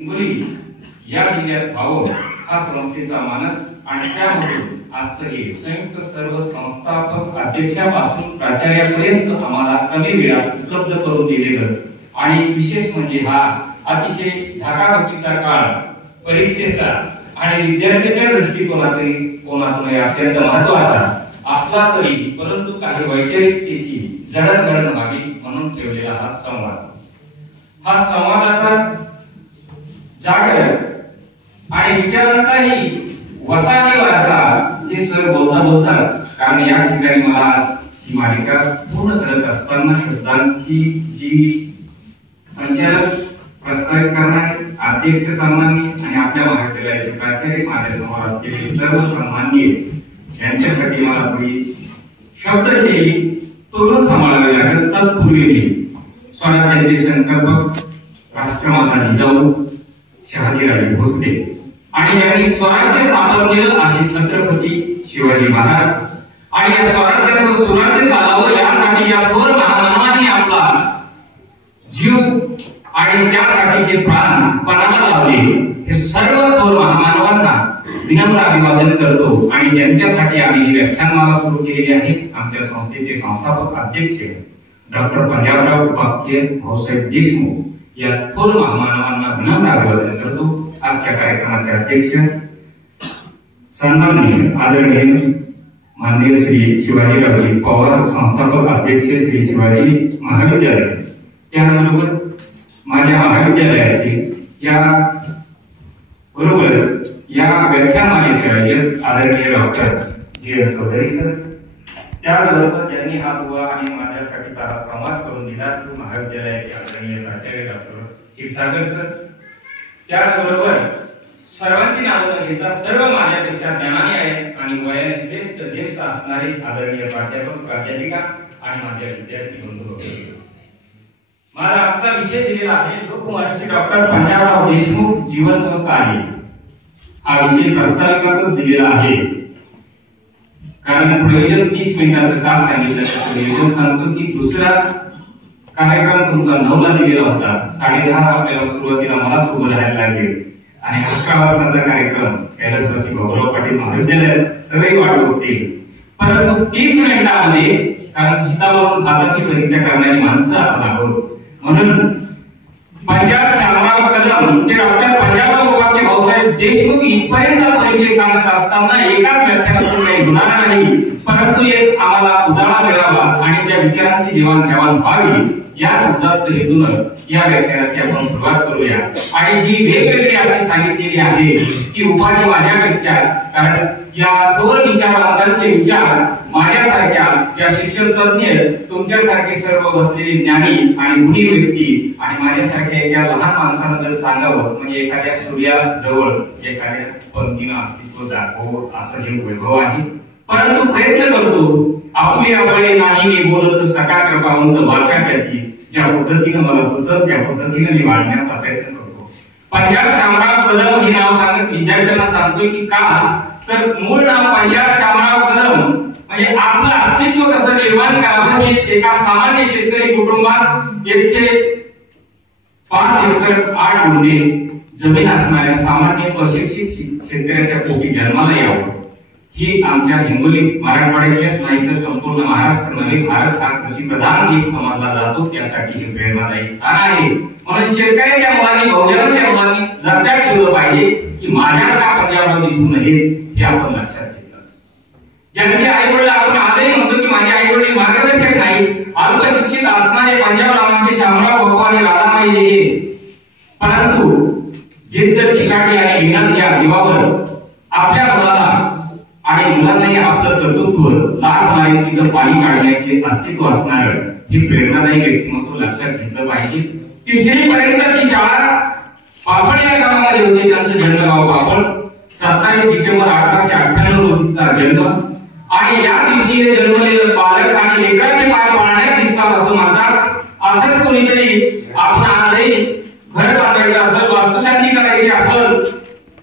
हिंगोली या जिल्ह्यात व्हावं हा संस्थेचा मानस आणि त्यामधून आजचं हे संयुक्त सर्व संस्थापक अध्यक्षापासून प्राचार्यापर्यंत आम्हाला कमी वेळात उपलब्ध करून दिलेलं आणि विशेष म्हणजे हा अतिशय धकाधकीचा काळ परीक्षेचा आणि विद्यार्थ्यांच्या दृष्टिकोनातून अत्यंत महत्त्वाचा असला तरी परंतु काही वैचारिकतेची जडणघडण व्हावी म्हणून ठेवलेला हा संवादाचा जागर आणि विचारांचाही वसाहती वारसा जे सर बोलताच कारण या ठिकाणी मला आज ही मालिका पूर्ण करत असताना शब्दांची जी संचालक प्रस्तावित करणारे अध्यक्ष सन्माननीय आणि आपल्या महाविद्यालयाचे प्राचार्य माझ्या समोर असलेले सर्व सन्माननीय यांच्यासाठी मला थोडी शब्दशैली तोडून सांभाळावी लागेल. तत्पूर्वी स्वराज्याचे संकल्पक राष्ट्रमाता जिजाऊ शहाजीराजे भोसले आणि ज्यांनी स्वराज्य स्थापन केलं असे छत्रपती शिवाजी महाराज आणि या स्वराज्याचं सुराज्य चालावं यासाठी या थोर महामानवांनी आपला जीव आणि त्यासाठीचे प्राण पणाला लावले. हे सर्व थोर महामानवांना विनम्र अभिवादन करतो आणि ज्यांच्यासाठी आम्ही ही व्याख्यानमाला सुरू केलेली आहे. आमच्या संस्थेचे संस्थापक अध्यक्ष डॉक्टर पंजाबराव उपाख्य भाऊसाहेब देशमुख या थोर महामानवांना विनम्र अभिवादन करतो. आजच्या कार्यक्रमाचे अध्यक्ष सन्माननीय आदरणीय माननीय श्री शिवाजीरावजी पवार संस्थापक अध्यक्ष श्री शिवाजी महाविद्यालय त्याचबरोबर माझ्या महाविद्यालयाचे या बरोबरच या व्याख्यानमालेचे आयोजक आदरणीय doctor G N Chaudhari sir त्याचबरोबर ज्यांनी हा दुवा आणि माझ्यासाठीचा हा संवाद करून दिला तो महाविद्यालयाचे आदरणीय प्राचार्य डॉक्टर क्षीरसागर सर त्याचबरोबर सर्वांची नावे न घेता सर्व माझ्यापेक्षा ज्ञानाने आहेत आणि वयाने श्रेष्ठ ज्येष्ठ असणारे आदरणीय प्राध्यापक प्राध्यापिका आणि माझे विद्यार्थी बंधू वगैरे. माझा आजचा विषय दिलेला आहे लोकमहर्षी डॉक्टर पंजाबराव देशमुख जीवन व कार्य. हा विषय प्रस्ताविकातच दिलेला आहे कारण प्रयोजन 30 मिनिटांचं का सांगितलं प्रयोजन सांगतो की दुसरा कार्यक्रम तुमचा 9 ला दिलेला होता. 10:30 आपल्याला सुरुवातीला मलाच उभं राहायला लागेल आणि 11 वाजताचा कार्यक्रम कैलासवासी भाऊराव पाटील महाविद्यालयात सर्व वाट बघतील. परंतु 30 मिनिटांमध्ये कारण सीतावरून भाताची परीक्षा करणारी माणसं आपण आहोत म्हणून पंजाब शामराव कदम ते डॉक्टर पंजाबराव उपाख्य भाऊसाहेब देशमुख इथपर्यंतचा परिचय सांगत असताना एकाच व्याख्यानातून काही होणार नाही परंतु एक आम्हाला उजाळा मिळावा आणि त्या विचारांची देवाणघेवाण व्हावी याच उद्दिष्ट हेतून या व्याख्यानाची आपण सुरुवात करूया. आणि जी वेगवेगळी अशी सांगितलेली आहे की उपाधी माझ्यापेक्षा कारण या थोर विचारवंतांचे विचार माझ्यासारख्या या शिक्षण तज्ञ तुमच्यासारखे सर्व बसलेले ज्ञानी आणि गुणी व्यक्ती आणि माझ्यासारख्या एका लहान माणसाला जर सांगावं म्हणजे एखाद्या सूर्याजवळ एखाद्या पंक्तीनं अस्तित्व दाखव असं हे वैभव आहे. परंतु प्रयत्न करतो आपली आपले नाही मी बोलत सका कृपावंत वाचा त्याची ज्या पद्धतीने मला सुचत त्या पद्धतीने मी वाढण्याचा प्रयत्न करतो. पंजाब शामराव कदम हे नाव सांगत विद्यार्थ्यांना सांगतोय की का तर मूळ नाव पंजाब शामराव कदम म्हणजे आपलं अस्तित्व कसं निर्माण करावं हे एका सामान्य शेतकरी कुटुंबात 105 एकर 8 गुंठे जमीन असणाऱ्या सामान्य अशिक्षित शेतकऱ्याच्या पोटी जन्माला यावं ही आमच्या हिंगोली मराठवाड्यातच नाही तर संपूर्ण महाराष्ट्रामध्ये भारत हा कृषी प्रधान देश समजला जातो त्यासाठी हे प्रेरणादायी स्थान आहे. म्हणून शेतकऱ्याच्या मुलांनी बहुजनांच्या मुलांनी लक्षात ठेवलं पाहिजे की माझ्या का पंजाबराव दिसू नये हे आपण लक्षात घेतलं. ज्यांचे आई वडील आपण आजही म्हणतो की माझे आई वडील मार्गदर्शक नाही अल्पशिक्षित असणारे पंजाबरावांचे शामराव बाप्पा आणि राधामाई हे परंतु जिद्द चिकाटी आणि विनंती या जीवावर आपल्या मुलाला आणि मुलांनाही आपलं कर्तृत्व लाख माहितीचं पाणी काढण्याचे अस्तित्व असणार ही प्रेरणादायी व्यक्तिमत्व लक्षात घेतलं पाहिजे. 3री पर्यंतची शाळा पापड या गावामध्ये होती. त्यांचं जन्मगाव पापड. 27 डिसेंबर 1898 रोजीचा जन्म आणि या दिवशी हे जन्मलेलं बालक आणि लेकराचे पाय पाळण्यात दिसतात असं म्हणतात. असंच कोणीतरी आपण आजही घर बांधायचं असेल वास्तुशांती करायची असेल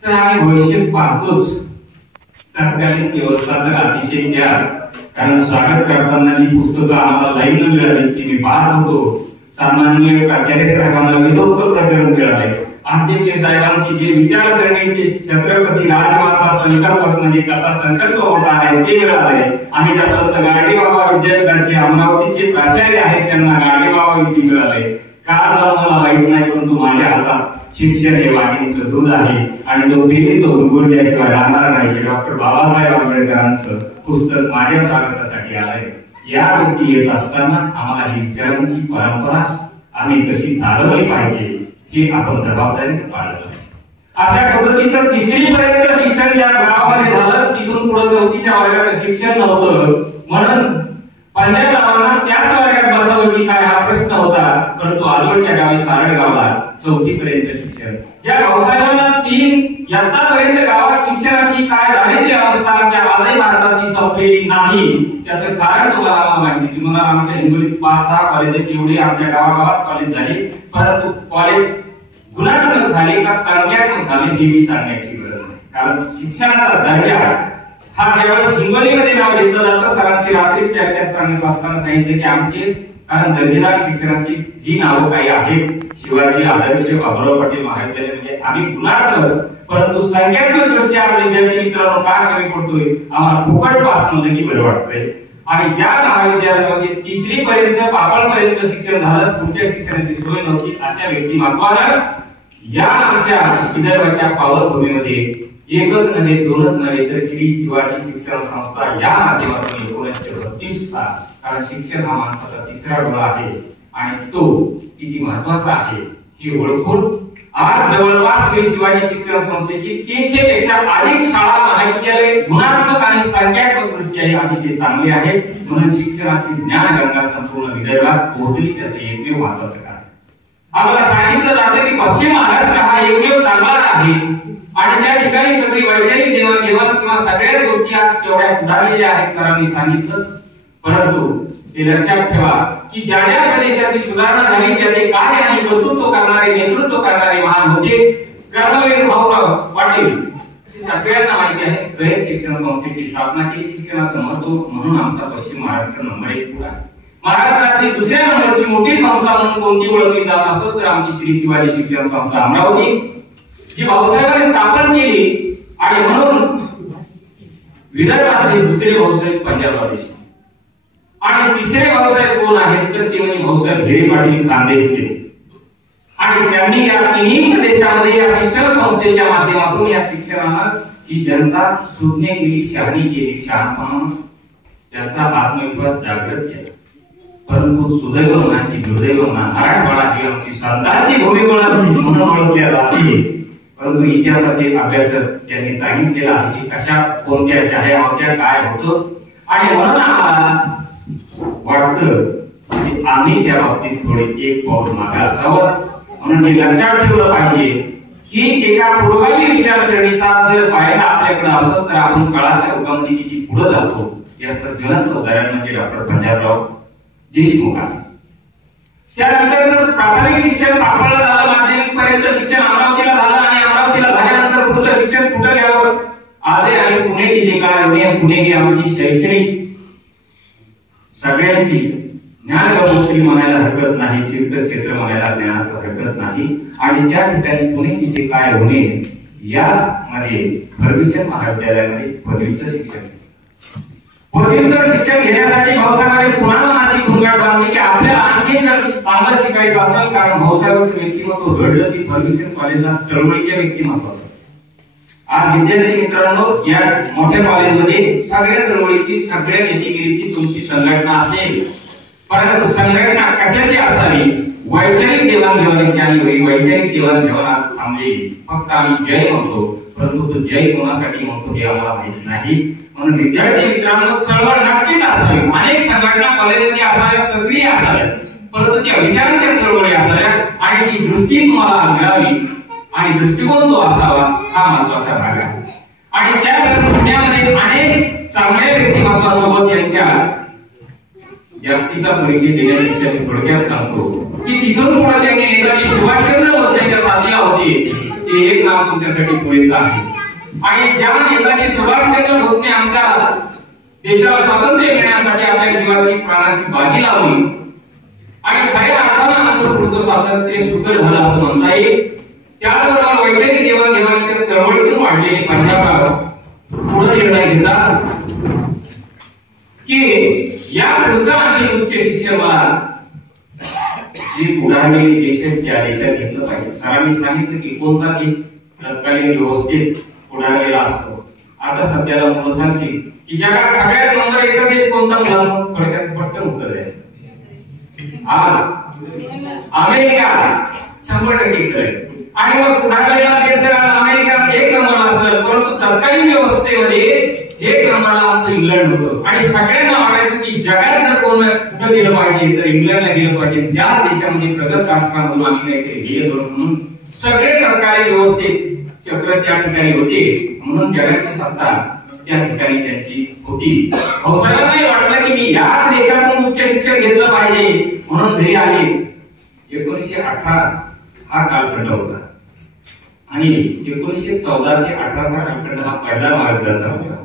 तर आम्ही भविष्य पाहतोच. तात्कालिक व्यवस्था तर अतिशय त्याच कारण स्वागत करताना जी पुस्तकं आम्हाला लाईन मिळाली ती मी पाहत होतो सन्माननीय प्राचार्य साहेबांना विनोद प्रकरण मिळाले, अध्यक्ष साहेबांची जे विचारसरणी ते छत्रपती राजमाता संकल्प म्हणजे कसा संकल्प मोठा आहे ते मिळाले, आणि ज्या संत गाडगे बाबा विद्यापीठाचे अमरावतीचे प्राचार्य आहेत त्यांना गाडगे बाबा विषयी मिळाले. का झालं मला माहित नाही, परंतु माझ्या हातात शिक्षण हे वाघिणीचं दूध आहे आणि जो पिढी तो उघडल्याशिवाय राहणार नाही. डॉक्टर बाबासाहेब आंबेडकरांचं पुस्तक माझ्या स्वागतासाठी आलंय. या गोष्टी येत असताना आम्हाला ही विचारांची परंपरा आम्ही कशी चालवली पाहिजे हे आपण जबाबदारीने पाळलं पाहिजे. अशा पद्धतीचं 3री पर्यंत शिक्षण या गावामध्ये झालं. तिथून पुढे 4थीच्या वर्गाचं शिक्षण नव्हतं, म्हणून पंजाबरावांना त्याच वर्गात बसवलं की काय हा प्रश्न होता. परंतु आजोळच्या गावी सारडगावला 4थी पर्यंत शिक्षण. ज्या भाऊसाहेबांना 3 इयत्तापर्यंत गावात शिक्षणाची काय दारिद्र्य अवस्था आजही भारताची संपलेली नाही, त्याचं कारण तुम्हाला माहिती. तुम्हाला आमच्या हिंगोलीत 5-6 कॉलेज आहेत, एवढी आमच्या गावागावात कॉलेज झाली, परंतु कॉलेज गुणात्मक झाले का संख्यात्मक झाले हे सांगण्याची गरज नाही. कारण शिक्षणाचा दर्जा हा ज्यावेळेस हिंगोलीमध्ये नाव घेतलं जातं, सरांची रात्रीच चर्चा सांगत असताना सांगितलं की आमचे कारण दर्जेदार शिक्षणाची जी नावं काही आहेत, शिवाजी आदर्श बाबुराव पाटील महाविद्यालय, म्हणजे आम्ही गुणात्मक परंतु संख्यात्मक दृष्ट्या विद्यार्थी मित्रांनो का कमी पडतोय, आम्हाला फुकट पास म्हणलं की बरं वाटतंय. आणि ज्या महाविद्यालयामध्ये 3री पर्यंत पापड पर्यंत शिक्षण झालं, पुढच्या शिक्षणाची सोय नव्हती, अशा व्यक्तिमत्वानं या आमच्या विदर्भाच्या पावनभूमीमध्ये एकच नव्हे 2च नव्हे तर श्री शिवाजी शिक्षण संस्था या माध्यमातून 1932 ला, कारण शिक्षण हा माणसाचा 3रा डोळा आहे आणि तो किती महत्त्वाचा आहे हे ओळखून आज जवळपास श्री शिवाजी शिक्षण संस्थेची 300 पेक्षा अधिक शाळा महाविद्यालय गुणात्मक आणि संख्यात्मक दृष्ट्या अतिशय चांगली आहे. म्हणून शिक्षणाची ज्ञानगंगा संपूर्ण विदर्भात पोहोचली, त्याचे एकमेव महत्त्वाचं कारण आम्हाला सांगितलं जातं की पश्चिम महाराष्ट्र हा एकमेव चांगला आहे आणि त्या ठिकाणी सगळी वैचारिक देवाणघेवाण किंवा सगळ्या गोष्टी तेवढ्या उडालेल्या आहेत सरांनी सांगितलं. परंतु ते लक्षात ठेवा की ज्या ज्या प्रदेशाची सुधारणा झाली त्याचे कार्य आणि कर्तृत्व करणारे नेतृत्व करणारे महान होते कर्मवीर भाऊराव पाटील, हे सगळ्यांना माहिती आहे. रयत शिक्षण संस्थेची स्थापना केली, शिक्षणाचं महत्त्व म्हणून आमचा पश्चिम महाराष्ट्र नंबर 1 पुढे. महाराष्ट्रातली 2ऱ्या नंबरची मोठी संस्था म्हणून कोणती ओळखली जात असेल तर आमची श्री शिवाजी शिक्षण संस्था अमरावती, जी भाऊसाहेबांनी स्थापन केली. आणि म्हणून विदर्भातले 2रे भाऊसाहेब पंजाबराव देशमुख आणि 3रे भाऊसाहेब कोण आहेत तर ते म्हणजे भाऊसाहेब हिरे पाटील खानदेशचे. आणि त्यांनी या 3ही प्रदेशामध्ये या शिक्षण संस्थेच्या माध्यमातून या शिक्षणाला ही जनता सुज्ञ केली, शहाणी केली, शहाणपणा त्याचा आत्मविश्वास जागृत केला. परंतु सुदैव म्हणा दुर्दैव म्हणा मराठवाडा ही आमची सरदारची भूमिका म्हणून ओळखल्या जाते. परंतु इतिहासाचे अभ्यासक त्यांनी सांगितलेलं आहे की कशा कोणत्या शाह्या होत्या, काय होतं, आणि म्हणून आम्हाला वाटतं की आम्ही त्या बाबतीत थोडे एक पाऊल मागे असावं. म्हणून हे लक्षात ठेवलं पाहिजे की एका पुरोगामी विचारसरणीचा जर पायदा आपल्याकडे असेल तर आपण काळाच्या ओघामध्ये किती पुढे जातो याचं ज्वलंत उदाहरण म्हणजे डॉक्टर पंजाबराव देशमुख आहे. त्यानंतर प्राथमिक शिक्षण पापडला झालं, माध्यमिक पर्यंत शिक्षण अमरावतीला झालं आणि अमरावतीला झाल्यानंतर पुढचं शिक्षण कुठे घ्यावं. आजही आम्ही पुणे इथे काय पुणे ही आमची शैक्षणिक सगळ्यांची ज्ञानगंगोत्री म्हणायला हरकत नाही, तीर्थक्षेत्र म्हणायला ज्ञानाचं हरकत नाही. आणि त्या ठिकाणी पुणे इथे काय होणे यामध्ये फर्ग्युसन महाविद्यालयामध्ये पदवीचं शिक्षण, पदव्युत्तर शिक्षण घेण्यासाठी भाऊसाहेबांनी पुन्हा अशी भूमिका बांधली की आपल्याला आणखी जर चांगलं शिकायचं असेल, कारण भाऊसाहेबांचं व्यक्तिमत्व घडलं की फर्ग्युसन कॉलेजला चळवळीच्या व्यक्तिमत्वाचं. आज विद्यार्थी मित्रांनो या मोठ्या कॉलेजमध्ये सगळ्या चळवळीची सगळ्या नेतेगिरीची तुमची संघटना असेल, परंतु संघटना कशाची असावी, वैचारिक देवाणघेवाणीची आणि वैचारिक देवाणघेवाण आज थांबलेली. फक्त आम्ही जय म्हणतो, परंतु तो जय कोणासाठी म्हणतो हे आम्हाला माहित नाही. म्हणून विद्यार्थी मित्रांनो चळवळ नक्कीच असावी, अनेक संघटना कॉलेजमध्ये असाव्यात, सक्रिय असाव्यात, परंतु त्या विचारांच्या चळवळी असाव्यात आणि ती दृष्टी तुम्हाला मिळावी आणि दृष्टिकोन तो असावा हा महत्त्वाचा भाग आहे. आणि त्यावेळेस पुण्यामध्ये अनेक चांगल्या व्यक्तिमत्वासोबत यांच्या जास्तीचा परिचय देण्यापेक्षा थोडक्यात सांगतो की तिथून पुढे त्यांनी नेताजी सुभाषचंद्र बोस यांच्या साथीला होते, ते एक नाव तुमच्यासाठी पुरेसं आहे. आणि ज्या नेताजी सुभाषचंद्र बोसने आमच्या देशाला स्वातंत्र्य मिळण्यासाठी आपल्या जीवाची प्राणाची बाजी लावली आणि खऱ्या अर्थाने आमचं पुढचं स्वातंत्र्य सुकर झालं असं म्हणता येईल. त्याचबरोबर वैचारिक देवाणघेवाणीच्या चळवळीतून वाढलेले पंजाब पुढे निर्णय घेतात की या पुढचा आणखी उच्च शिक्षण मला जे पुढारलेले देश आहेत त्या देशात घेतलं पाहिजे. सरांनी सांगितलं की कोणता देश तत्कालीन व्यवस्थेत पुढारलेला असतो. आता सध्याला म्हणून सांगते की जगात सगळ्यात नंबर 1चा देश कोणता मुलांना थोडक्यात पटकन उत्तर द्यायचं. आज अमेरिका 100% करेल. आणि मग पुढारलेला देश जर अमेरिका 1 नंबरला असेल, परंतु तत्कालीन व्यवस्थेमध्ये 1 नंबरला आमचं इंग्लंड होतं. आणि सगळ्यांना वाटायचं की जगात जर कोण कुठं गेलं पाहिजे तर इंग्लंडला गेलं पाहिजे. त्या देशामध्ये प्रगत राष्ट्रांमधून आम्ही काहीतरी गेलो म्हणून सगळे तत्कालीन व्यवस्थेत चक्र त्या ठिकाणी होते. म्हणून जगाची सत्ता त्या ठिकाणी त्यांची होती. भाऊसाहेबांना वाटलं की मी याच देशातून उच्च शिक्षण घेतलं पाहिजे म्हणून घरी आले. 1918 हा कालखंड होता आणि 1914 ते 18चा कालखंड हा पहिला महायुद्धाचा होता.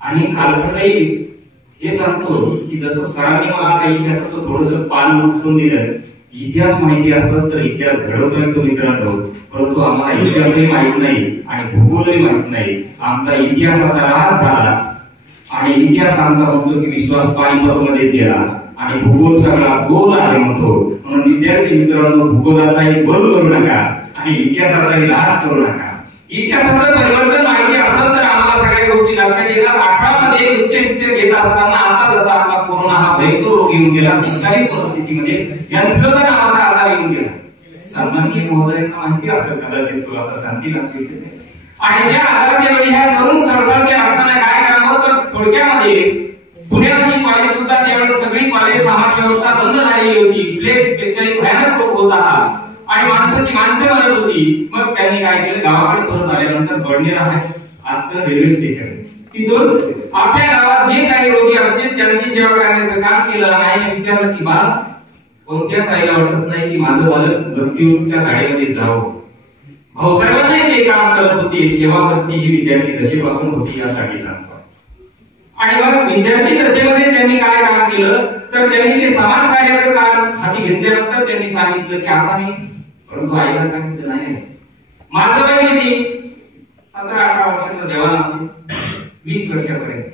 आणि कालखंडही हे सांगतो की जसं सरांनी मला आता इतिहासाचं थोडंसं पान उठवून दिलं. इतिहास माहिती असलं तर इतिहास घडवतोय तो मित्रांनो, परंतु आम्हाला इतिहासही माहित नाही आणि भूगोलही माहित नाही. आमचा इतिहासाचा ऱ्हास झाला आणि इतिहास आमचा म्हणतो की विश्वास पानिपतमध्येच गेला आणि भूगोल सगळा गोल आहे म्हणतो. म्हणून विद्यार्थी मित्रांनो, भूगोलाचाही गोल करू नका आणि इतिहासाचाही ऱ्हास करू नका. इतिहासाचं परिवर्तन माहिती असलं तर आम्हाला सगळ्या गोष्टी लक्षात येतात. 18 मध्ये उच्च शिक्षण घेत असताना आता जसा आपला कोरोना हा भयंकर रोग येऊन गेला, कुठल्याही परिस्थितीमध्ये इन्फ्लुएन्झा नावाचा आजार येऊन गेला. सन्माननीय महोदयांना माहिती असेल कदाचित, तुला आता सांगतील आणि त्या आजाराच्या वेळी ह्या तरुण सरसरत्या रक्ताने काय करावं तर थोडक्यामध्ये पुण्याची कॉलेज सुद्धा त्यावेळेस सगळी कॉलेज समाज व्यवस्था बंद झालेली होती. प्लेग पेक्षा एक भयानक रोग होता आणि माणसं मरत होती. मग त्यांनी काय केलं, गावाकडे परत आल्यानंतर बडनेर आहे आजचं रेल्वे स्टेशन, तिथून आपल्या गावात जे काही रोगी असतील त्यांची सेवा करण्याचं काम केलं. आईने विचारलं की बाळा, कोणत्याच आईला वाटत नाही की माझं बालक मृत्यूच्या धाडेमध्ये जावं. भाऊसाहेबांनी ते काम करत होते. सेवा करते ही विद्यार्थी दशेपासून होती यासाठी सांगतो. आणि मग विद्यार्थी दशेमध्ये त्यांनी काय काम केलं तर त्यांनी ते समाज कार्याचं काम हाती घेतल्यानंतर त्यांनी सांगितलं की आता मी, परंतु आईला सांगितलं नाही माझं वय किती 17-18 वर्षाचा जवान असेल 20 वर्षापर्यंत.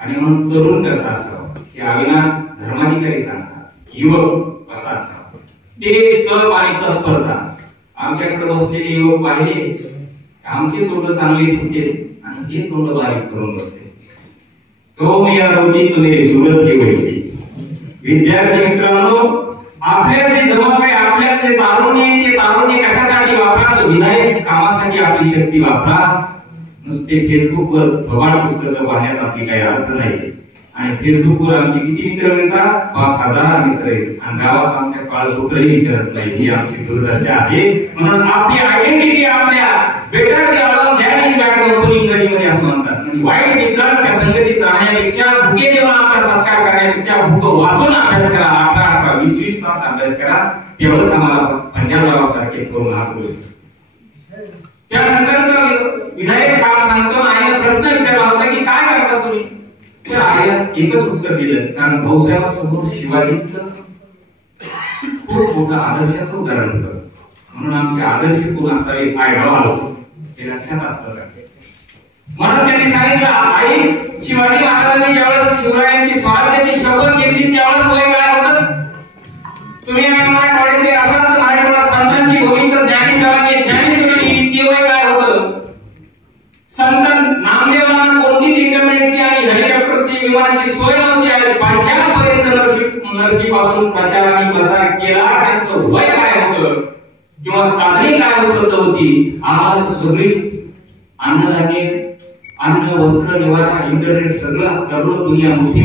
आणि म्हणून तरुण कसा असावा हे अविनाश धर्माधिकारी सांगतात. युवक कसा असावा ते तप आणि तत्परता. आमच्याकडे बसलेले युवक पाहिले आमचे तोंड चांगले दिसते आणि हे तोंड बारीक करून बसते. तो मी आरोपी तो मेरी सूरत ही वैसी. विद्यार्थी मित्रांनो, आपल्या जे जमत आहे, आपल्या जे तारुण्य कशासाठी वापरा तर विधायक कामासाठी आपली शक्ती वापरा. नुसते फेसबुकवर थोबाड पुस्तकं पाहण्यात आपली काही अर्थ नाही. आणि फेसबुकवर आमचे किती मित्र मिळतात? 5000 मित्र आहेत आणि गावात आमच्या काळसुत्रही विचारत नाही. ही आमची दुर्दशा आहे. म्हणून आपली आयडेंटिटी आपल्या बेटर इंग्रजीमध्ये असं म्हणतात. वाईट मित्रांच्या संगतीत राहण्यापेक्षा भुके देऊन आमचा सत्कार करण्यापेक्षा भूक वाचून अभ्यास करा. 18-20 तास अभ्यास करा. तेवढंच आम्हाला पंजाबरावासारखे तरुण महापुरुष. त्यानंतरचं विधायक काम सांगतो. आईने प्रश्न विचारला होता की काय करता तुम्ही? तर आईला एकच उत्तर दिलं, कारण भाऊसाहेबांसमोर शिवाजीचं खूप मोठं आदर्शाचं उदाहरण होतं. म्हणून आमचे आदर्श कोण असावे आयडॉल हे लक्षात असतं. म्हणून त्यांनी सांगितलं, आई शिवाजी महाराजांनी ज्यावेळेस शिवरायांची स्वराज्याची शपथ घेतली त्यावेळेस वय काय होतं? तुम्ही मराठवाड्यातले असाल तर मराठवाडा संतांची भूमी तर ज्ञानेश्वरी केली, वय काय होतं? संत नामदेवांना कोणतीच इंटरनेटची आणि हेलिकॉप्टरची विमानाची सोय नव्हती. आणि पंजाबपर्यंत नरसी प्रचार आणि प्रसार केला. त्यांचं वय काय होतं किंवा साधने काय उपलब्ध होती? आम्हाला सगळीच अन्नधान्य, अन्न, वस्त्र, निवारा, इंटरनेट सगळं दुनिया मोठी